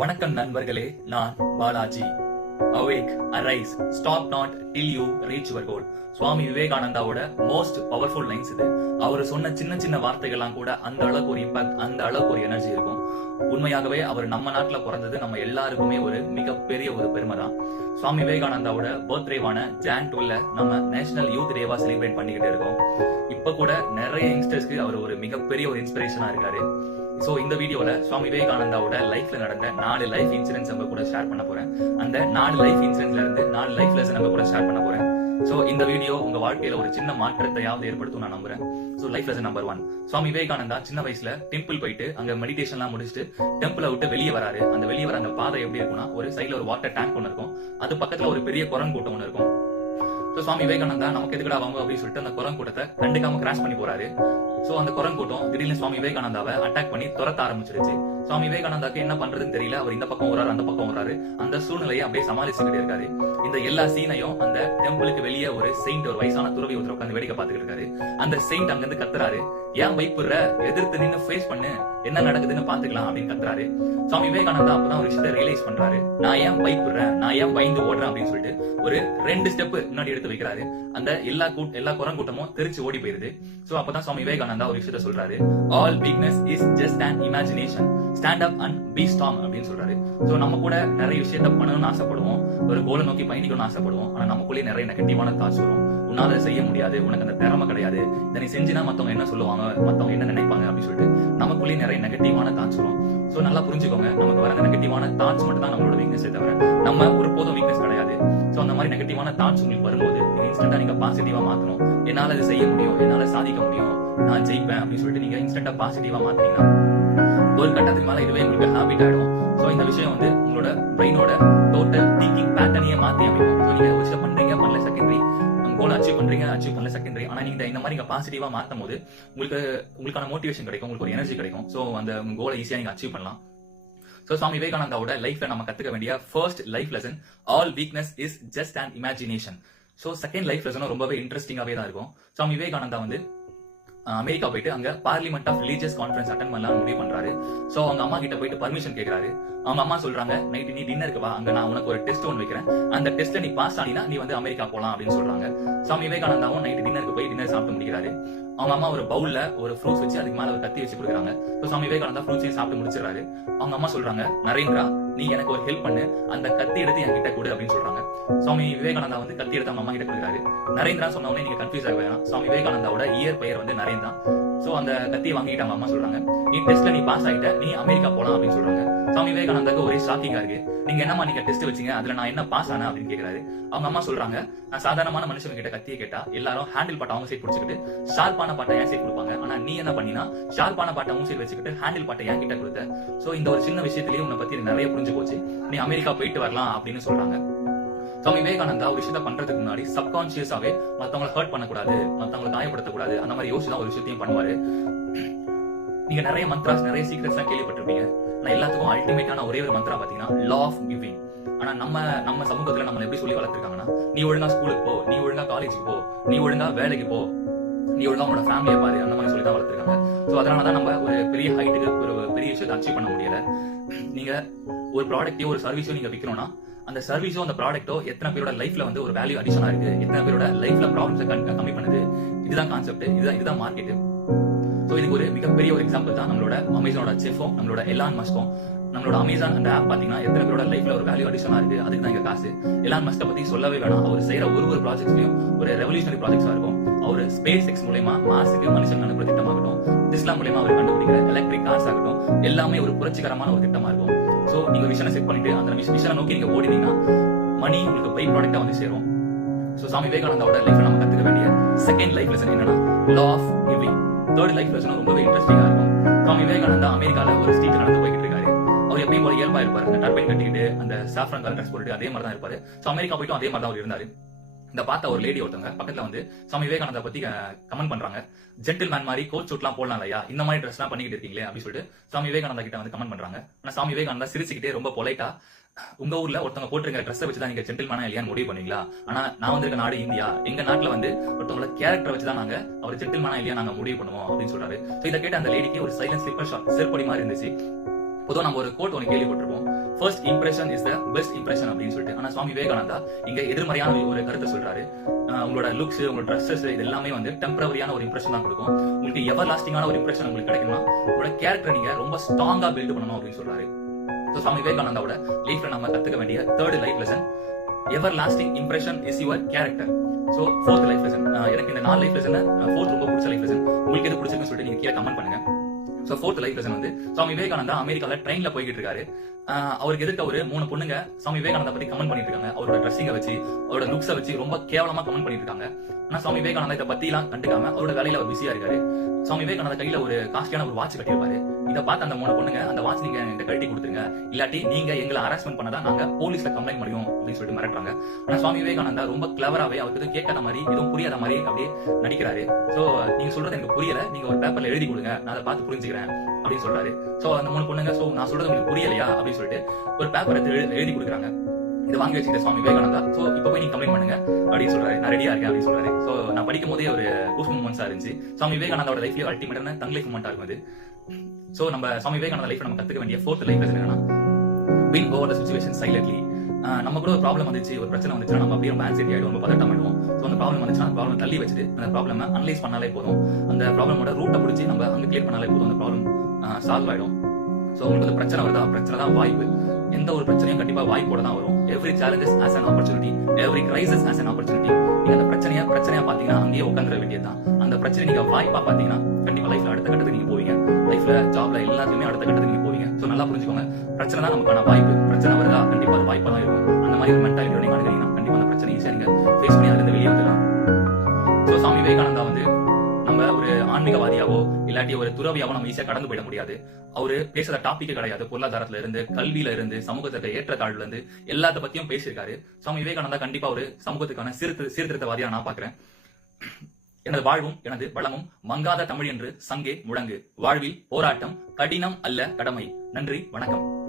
வணக்கம் நண்பர்களே, நான் Balaji. Awake, arise, stop not till you reach your goal. Swami விவேகானந்தாவோட மோஸ்ட் பவர்ஃபுல் லைன்ஸ் இது. அவர் சொன்ன சின்ன சின்ன வார்த்தைகள்லாம் கூட அந்த அளவுக்கு ஒரு இம்பாக்ட், அந்த அளவுக்கு ஒரு எனர்ஜி இருக்கும். உண்மையாகவே அவர் நம்ம நாட்டுல பிறந்தது நம்ம எல்லாருக்குமே ஒரு மிகப்பெரிய ஒரு பெருமை தான். சுவாமி விவேகானந்தாவோட பர்த்டேவான Jan 12 நம்ம நேஷனல் யூத் டேவா செலிப்ரேட் பண்ணிக்கிட்டு இருக்கோம். இப்ப கூட நிறைய யங்ஸ்டர்ஸ்க்கு அவர் ஒரு மிகப்பெரிய ஒரு இன்ஸ்பிரேஷனா இருக்காரு. சோ இந்த வீடியோல சுவாமி விவேகானந்தாவோட லைஃப்ல நடந்த 4 லைஃப் இன்சிடென்ட்ஸ் நம்ம கூட ஷேர் பண்ண போறேன். அந்த 4 லைஃப் இன்சிடென்ட்ஸ்ல இருந்து 4 லைஃப் லெசன் நம்ம கூட ஷேர் பண்ண போறேன். சோ இந்த வீடியோ உங்க வாழ்க்கையில ஒரு சின்ன மாற்றத்தையாவது ஏற்படுத்தும் நான் நம்புறேன். So life lesson number 1. Swami Vivekananda சின்ன வயசுல டெம்பிள் போயிட்டு அங்க மெடிடேஷன் எல்லாம் முடிச்சுட்டு டெம்பிளை விட்டு வெளியே வராரு. அந்த வெளியே வர அந்த பாதை எப்படி இருக்கும்னா, ஒரு சைடுல ஒரு வாட்டர் டேங்க் ஒன்று இருக்கும், அது பக்கத்துல ஒரு பெரிய குரங்கு கூட்டம் ஒன்று இருக்கும். சுவாமி விவேகானந்தா நமக்கு எதுக்கடா வாங்க அப்படின்னு சொல்லிட்டு அந்த குரங்கு கூட்டத்தை கண்டுக்காம கிராஸ் பண்ணி போறாரு. சோ அந்த குரங்கு கூட்டம் திடீர்னு சுவாமி விவேகானந்தாவை அட்டாக் பண்ணி துரத்த ஆரம்பிச்சிருச்சு. சுவாமி விவேகானந்தாக்கு என்ன பண்றதுன்னு தெரியல. அவர் இந்த பக்கம் வராரு, அந்த பக்கம் வராரு. அந்த சூழ்நிலையை அப்படியே சமாளிச்சுக்கிட்டே இருக்காரு. இந்த எல்லா சீனையும் அந்த டெம்பிளுக்கு வெளியே ஒரு செயின்ட், ஒரு வயசான துறவி ஒருத்தர் உட்காந்து வேடிக்கை பார்த்துட்டு இருக்காரு. அந்த செயின்ட் அங்கிருந்து கத்துறாரு, ஏன் பயப்படுற, எதிர்த்து நின்னு ஃபேஸ் பண்ணு, என்ன நடக்குதுன்னு பாத்துக்கலாம் அப்படின்னு கத்துறாரு. சுவாமி விவேகானந்தா அப்பதான் ஒரு விஷயத்தை ரியலைஸ் பண்றாரு. நான் ஏன் பயப்படுறேன், நான் ஏன் பயந்து ஓடுறேன் அப்படின்னு சொல்லிட்டு ஒரு 2 ஸ்டெப் முன்னாடி எடுத்து வைக்கிறாரு. அந்த எல்லா குரங்கூட்டமும் தெரிச்சு ஓடி போயிருது. சோ அப்பதான் சுவாமி விவேகானந்தா ஒரு விஷயத்த சொல்றாரு. All weakness is just an imagination. Stand up and be strong அப்படின்னு சொல்றாரு. சோ நம்ம கூட நிறைய விஷயத்த பண்ணணும்னு ஆசைப்படுவோம், ஒரு கோலை நோக்கி பயணிக்கணும்னு ஆசைப்படுவோம். ஆனா நமக்குள்ளே நிறைய நெகட்டிவான தாட்ஸ் வரும். உன்னால செய்ய முடியாது, உனக்கு அந்த திறமை கிடையாது, இதை நீ செஞ்சினா மத்தவங்க என்ன சொல்லுவாங்க, மத்தவங்க என்ன நினைப்பாங்க அப்படின்னு சொல்லிட்டு நமக்குள்ளே நிறைய நெகட்டிவான தாட்ஸ் வரும். சோ நல்லா புரிஞ்சுக்கோங்க, நமக்கு வர நெகட்டிவான தாட்ஸ் மட்டும் தான் நம்மளோட வீக்னஸே தவிர நம்ம ஒரு போதும் வீக்னஸ் கிடையாது. சோ அந்த மாதிரி நெகட்டிவான தாட்ஸ் உங்களுக்கு வரும்போது நீங்க இன்ஸ்டன்டா நீங்க பாசிட்டிவா மாத்தணும். என்னால இது செய்ய முடியும், என்னால சாதிக்க முடியும், நான் ஜெயிப்பேன் அப்படின்னு சொல்லிட்டு நீங்க இன்ஸ்டன்டா பாசிட்டிவா மாத்தீங்கன்னா ஒரு கட்டத்துக்கு மேல இதுவே உங்களுக்கு ஹாபிட் ஆயிடும். சோ இந்த விஷயம் உங்களோட பிரெயினோட டோட்டல் திங்கிங் பேட்டர்னையே மாத்தி அமைக்கும். சோ நீங்க ஒரு விஷயம் பண்றீங்க, பண்ணல செகண்டரி, கோல் அச்சீவ் பண்றீங்க, அச்சீவ் பண்ணல செகண்டரி. ஆனா நீங்க இந்த மாதிரி பாசிட்டிவா மாத்தும் போது உங்களுக்கான மோட்டிவேஷன் கிடைக்கும், உங்களுக்கு ஒரு எனர்ஜி கிடைக்கும். சோ அந்த கோலை ஈஸியா நீங்க அச்சீவ் பண்ணலாம். சோ சுவாமி விவேகானந்தாவோட லைஃப்ல நம்ம கத்துக்க வேண்டிய first life lesson, all weakness is just an imagination. So second life லெசனும் ரொம்பவே இன்ட்ரெஸ்டிங்காவே தான் இருக்கும். சுவாமி விவேகானந்தா அமெரிக்கா போயிட்டு அங்க parliament of religious conference attend பண்ணலாம் முடிவு பண்றாரு. சோ அவங்க அம்மா கிட்ட போயிட்டு பர்மிஷன் கேக்குறாரு. அவங்க அம்மா சொல்றாங்க, நைட் நீ டின்னருக்கு வா, அங்க நான் உனக்கு ஒரு டெஸ்ட் ஒன்று வைக்கிறேன், அந்த டெஸ்ட்ல நீ பாஸ் ஆனினா நீ அமெரிக்கா போலாம் அப்படின்னு சொல்றாங்க. சுவாமி விவேகானந்தாவும் நைட் டின்னருக்கு போய் டின்னர் சாப்பிட்டு முடிக்கிறாரு. அவங்க அம்மா ஒரு பவுல்ல ஒரு ஃப்ரூட்ஸ் வச்சு அதுக்கு மேல ஒரு கத்தி வச்சு கொடுக்குறாங்க. சுவாமி விவேகானந்தா ஃப்ரூட்ஸையும் சாப்பிட்டு முடிச்சிடறாரு. அவங்க அம்மா சொல்றாங்க, நரேந்திரா நீ எனக்கு ஒரு ஹெல்ப் பண்ணு, அந்த கத்தி எடுத்து என் கிட்ட கொடு அப்படின்னு சொல்றாங்க. சுவாமி விவேகானந்தா கத்தி எடுத்து அவங்க அம்மா கிட்ட கொடுக்குறாரு. நரேந்திரா சொன்ன உடனே நீங்க கன்ஃபியூஸ் ஆக வேணாம், சுவாமி விவேகானந்தாவோட இயர் பெயர் நரேந்திரா. சோ அந்த கத்தியை வாங்கிட்டு அவங்க அம்மா சொல்றாங்க, நீ டெஸ்ட்ல நீ பாஸ் ஆயிட்ட, நீ அமெரிக்கா போலாம் அப்படின்னு சொல்றாங்க. சுவாமி விவேகானந்தாக்கு ஒரே ஷாக்கிங்கா இருக்கு. நீங்க என்னமா நீங்க டெஸ்ட் வச்சீங்க, அதுல நான் என்ன பாஸ் ஆனா அப்படின்னு கேக்குறாரு. அவங்க அம்மா சொல்றாங்க, நான் சாதாரணமான மனுஷங்க கிட்ட கத்தியை கேட்டா எல்லாரும் ஹேண்டில் பாட்டை அவங்க சைட் பிடிச்சிக்கிட்டு ஷார்ப்பான பாட்டை என் சைட் கொடுப்பாங்க. ஆனா நீ என்ன பண்ணினா ஷார்ப்பான பாட்டை உங்க சைட் வச்சுக்கிட்டு ஹேண்டில் பாட்டை என் கிட்ட கொடுத்த. சோ இந்த ஒரு சின்ன விஷயத்திலேயே உன்னை பத்தி நிறைய புரிஞ்சு போச்சு, நீ அமெரிக்கா போயிட்டு வரலாம் அப்படின்னு சொல்றாங்க. சுவாமி விவேகானந்தா ஒரு விஷயத்த பண்றதுக்கு முன்னாடி சப்கான்சியஸாவே மத்தவங்களை ஹர்ட் பண்ணக்கூடாது, மத்தவங்களை காயப்படுத்தக்கூடாது, அந்த மாதிரி யோசிச்சுதான் ஒரு விஷயத்தையும் பண்ணுவாரு. நீங்க நிறைய மந்த்ராஸ், நிறைய சீக்ரெட்ஸ் எல்லாம் கேள்விப்பட்டிருப்பீங்க. ஆனா எல்லாத்துக்கும் அல்டிமேட்டான ஒரே ஒரு மந்த்ரா பாத்தீங்கன்னா லா ஆஃப் கிவிங். ஆனா நம்ம சமூகத்துல நம்ம எப்படி சொல்லி வளர்த்திருக்காங்கன்னா, நீ ஒழுங்கா ஸ்கூலுக்கு போ, நீ ஒழுங்கா காலேஜுக்கு போ, நீ ஒழுங்கா வேலைக்கு போ, நீ ஒழுங்கா உன்னோட ஃபேமிலியை பாரு, அந்த மாதிரி சொல்லி தான் வளர்த்திருக்காங்க. சோ அதனாலதான் நம்ம ஒரு பெரிய ஹைட்டுக்கு ஒரு பெரிய விஷயத்தை அச்சீவ் பண்ண முடியல. நீங்க ஒரு ப்ராடக்டையோ ஒரு சர்வீஸோ நீங்க விற்கணும்னா அந்த சர்வீஸோ அந்த ப்ராடக்ட்டோ எத்தனை பேரோட லைஃப்ல ஒரு வேல்யூ அடிஷனா இருக்கு, எத்தனை பேரோட லைஃப்ல ப்ராப்ளம்ஸ் கம்மி பண்ணுது, இதுதான் கான்செப்ட், இதுதான் மார்க்கெட். சோ இதுக்கு ஒரு மிகப்பெரிய ஒரு எக்ஸாம்பிள் தான் நம்மளோட அமேசானோட செஃபும் நம்மளோட எலான் மஸ்கும். நம்மளோட அமேசான் அந்த ஆப் பாத்தீங்கன்னா எத்தனை பேரோட லைஃப்ல ஒரு வேல்யூ அடிஷனா இருக்கு, அதுக்கு தான் இங்க காசு. எலான் மஸ்கை பத்தி சொல்லவே வேணாம். அவர் செய்யற ஒரு ப்ராஜெக்ட்லயும் ஒரு ரெவல்யூஷனரி ப்ராஜெக்ட்ஸா இருக்கும். அவர் ஸ்பேஸ் எக்ஸ் மூலமா மாசுக்கு மனுஷன் அனுப்புற திட்டமாகட்டும், டெஸ்லா மூலமா அவர் கண்டுபிடிக்கிற எலக்ட்ரிக் கார்ஸ் ஆகட்டும், எல்லாமே ஒரு புரட்சிகரமான ஒரு திட்டமா இருக்கும். சோ நீங்க விஷனை செட் பண்ணிட்டு அந்த விஷனை நோக்கி நீங்க ஓடினீங்கன்னா மணி உங்களுக்கு பை ப்ராடக்டா சேரும். சோ சுவாமி விவேகானந்தாவோட லைஃப்ல நம்ம கத்துக்க வேண்டிய செகண்ட் லைஃப் லெசன் என்னன்னா law of giving. Third life lesson ரொம்பவே இன்ட்ரெஸ்டிங்கா இருக்கும். சுவாமி விவேகானந்தா அமெரிக்கால ஒரு ஸ்ட்ரீட் நடந்து போய்கிட்டு இருக்காரு. அவர் எப்பயும் போல இயல்பா இருப்பாரு, அந்த டர்பைன் கட்டிக்கிட்டு அந்த சாஃப்ரான் கலர் ட்ரெஸ் போட்டுட்டு அதே மாதிரி தான் இருப்பாரு. சோ அமெரிக்கா போயிட்டு அதே மாதிரி தான் அவர் இருந்தாரு. இந்த பார்த்த ஒரு லேடி ஒருத்தவங்க பக்கத்துல சுவாமி விவேகானந்தா பத்தி கமெண்ட் பண்றாங்க, ஜென்டில்மேன் மாதிரி கோட் சூட்லாம் போடலாம் இல்லையா, இந்த மாதிரி ட்ரெஸ் எல்லாம் பண்ணிக்கிட்டு இருக்கீங்களே அப்படின்னு சொல்லிட்டு சுவாமி விவேகானந்தா கிட்ட கமெண்ட் பண்றாங்க. ஆனா சுவாமி விவேகானந்தா சிரிச்சுக்கிட்டே ரொம்ப பொலைட்டா, உங்க ஊர்ல ஒருத்தவங்க போட்டுருக்க ட்ரெஸ் வச்சுதான் நீங்க ஜென்டில்மேனா இல்லையான்னு முடிவு பண்ணீங்களா, ஆனா நான் வந்திருக்க நாடு இந்தியா, எங்க நாட்டுல ஒருத்தவங்கள கேரக்டர் வச்சுதான் நாங்க அவர் ஜென்டில்மேனா இல்லையா நாங்க முடிவு பண்ணுவோம் அப்படின்னு சொல்றாரு. இதை கேட்ட அந்த லேடிக்கு ஒரு சைலன்ஸ் செருப்படி மாதிரி இருந்துச்சு. பொதுவா நம்ம ஒரு கோட் ஒன்று கேள்விப்பட்டிருப்போம், first impression is the best impression அப்படின்னு சொல்லிட்டு. ஆனா சுவாமி விவேகானந்தா இங்க எதிர்மறையான ஒரு கருத்தை சொல்றாரு. உங்களோட லுக்ஸ், உங்களோட ட்ரெஸ்ஸஸ் இது எல்லாமே வந்து டெம்பரவரியான ஒரு இம்ப்ரெஷன் தான் கொடுக்கும். உங்களுக்கு எவர் லாஸ்டிங்கான ஒரு இம்ப்ரெஷன் உங்களுக்கு கிடைக்கணும்னா உங்களோட கேரக்டர் நீங்க ரொம்ப ஸ்ட்ராங்கா பில்ட் பண்ணணும் அப்படின்னு சொல்றாரு. சுவாமி விவேகானந்தாவோட லைஃப்ல நம்ம கத்துக்க வேண்டிய third life lesson, ever lasting impression is your character. So fourth life lesson, எனக்கு இந்த 4 லைஃப் லெசன் ஃபோர்த் ரொம்ப பிடிச்ச லைஃப் லெசன். உங்களுக்கு எது பிடிச்சிருக்குன்னு சொல்லிட்டு நீங்க கீழே கமெண்ட் பண்ணுங்க. சோ ஃபோர்த் லைஃப் லெசன் வந்து சுவாமி விவேகானந்தா அமெரிக்கால ட்ரெயின்ல போய்கிட்டு இருக்காரு. அவருக்கு எதிர்க்க ஒரு 3 பொண்ணுங்க சுவாமி விவேகானந்தா பத்தி கமெண்ட் பண்ணிட்டு இருக்காங்க. அவரோட ட்ரெஸ்ஸிங்க வச்சு, அவரோட லுக்ஸை வச்சு ரொம்ப கேவலமா கமெண்ட் பண்ணிட்டு இருக்காங்க. ஆனா சுவாமி விவேகானந்தா இதை பத்தி எல்லாம் கண்டுக்காம அவரோட வேலையில அவர் பிஸியா இருக்காரு. சுவாமி விவேகானந்தா கையில ஒரு காஸ்ட்லியான ஒரு வாட்ச் கட்டியிருப்பாரு. இதை பார்த்து அந்த 3 பொண்ணுங்க, அந்த வாட்ச் நீங்க என்கிட்ட கட்டி கொடுத்துருங்க, இல்லாட்டி நீங்க எங்களை ஹராஸ்மெண்ட் பண்ணதான் நாங்க போலீஸ்ல கம்ப்ளைண்ட் பண்ணுவோம் அப்படின்னு சொல்லிட்டு மிரட்டுறாங்க. ஆனா சுவாமி விவேகானந்தா ரொம்ப கிளவராவே, அவருக்கு எதுவும் கேட்காத மாதிரி, எதுவும் புரியாத மாதிரி அப்படியே நடிக்கிறாரு. சோ நீங்க சொல்றது எனக்கு புரியல, நீங்க ஒரு பேப்பர்ல எழுதி கொடுங்க, நான் அதை பார்த்து புரிஞ்சுக்கிறேன் அப்படின்னு சொல்றாரு. சோ அந்த 3 பொண்ணுங்க, சோ நான் சொல்றது உங்களுக்கு புரியலையா அப்படின்னு சொல்லிட்டு ஒரு பேப்பர் எழுதி கொடுக்குறாங்க. இதை வாங்கி வச்சுக்கிட்ட சுவாமி விவேகானந்தா, சோ இப்ப போய் நீங்க கம்ப்ளைண்ட் பண்ணுங்க அப்படின்னு சொல்றாரு. நான் ரெடியா இருக்கேன் அப்படின்னு சொல்றாரு. சோ நான் படிக்கும் போதே ஒரு கூஸ் மூமெண்ட்ஸா இருந்துச்சு. சுவாமி விவேகானந்தாவோட லைஃப்ல அல்டிமேட்டான தங் லைஃப் மூமெண்டா இருக்கும் அது. சோ நம்ம சுவாமி விவேகானந்தா லைஃப்ல நம்ம கத்துக்க வேண்டிய ஃபோர்த் லைஃப் லெசன் என்னன்னா, வின் ஓவர் தி சிச்சுவேஷன் சைலன்ட்லி. நம்ம கூட ஒரு ப்ராப்ளம் வந்துச்சு, ஒரு பிரச்சனை வந்துச்சுன்னா நம்ம அப்படியே ரொம்ப ஆன்சைட்டி ஆயிடும், ரொம்ப பதட்டம் ஆயிடுவோம். சோ அந்த ப்ராப்ளம் வந்துச்சுன்னா அந்த ப்ராப்ளம் தள்ளி வச்சுட்டு அந்த ப்ராப்ளம் அனலைஸ் பண்ணாலே போதும். அந்த ப்ராப்ளமோட ரூட்டை பிடிச்சி நம்ம அங்க கிளியர் பண்ணாலே போதும், அந்த ப்ராப்ளம் சால்வ் ஆயிடும். சோ உங்களுக்கு பிரச்சனை வருதா, பிரச்சனை தான் வாய்ப்பு. எந்த ஒரு பிரச்சனையும் கண்டிப்பா வாய்ப்போட தான் வரும். Every challenges as an opportunity, every crisis as an opportunity. நீங்க அந்த பிரச்சனையா பாத்தீங்கன்னா அங்கேயே உட்காந்துட வேண்டியதுதான். அந்த பிரச்சனை நீங்க வாய்ப்பா பாத்தீங்கன்னா கண்டிப்பா லைஃப்ல அடுத்த கட்டத்துக்கு நீங்க போவீங்க. லைஃப்ல, ஜாப்ல எல்லாத்துலயுமே அடுத்த கட்டத்துக்கு நீங்க போவீங்க. சோ நல்லா புரிஞ்சுக்கோங்க, பிரச்சனை தான் நமக்கான வாய்ப்பு. பிரச்சனை வருதா, கண்டிப்பா அது வாய்ப்பா தான் இருக்கும். அந்த மாதிரி ஒரு மென்டாலிட்டியோட நீங்க அணுகிறீங்கன்னா கண்டிப்பா அந்த பிரச்சனை ஈஸியா நீங்க ஃபேஸ் பண்ணி அதுல இருந்து வெளியே வந்துடலாம். சோ சுவாமி விவேகானந்தா வந்து நம்ம ஒரு ஆன்மீகவாதியாவோ இல்லாட்டி ஒரு துறவியாவோ நம்ம ஈஸியா கடந்து போயிட முடியாது. அவரு பேசுற டாபிக் கிடையாது. பொருளாதாரத்துல இருந்து, கல்வியில இருந்து, சமூகத்துக்கு ஏற்றத்தாழ்வுல இருந்து எல்லாத்த பத்தியும் பேசியிருக்காரு. சுவாமி விவேகானந்தா கண்டிப்பா ஒரு சமூகத்துக்கான சீர்திருத்தவாதியா நான் பாக்குறேன். எனது வாழ்வும் எனது வளமும் மங்காத தமிழ் என்று சங்கே முழங்கு. வாழ்வில் போராட்டம் கடினம் அல்ல கடமை. நன்றி, வணக்கம்.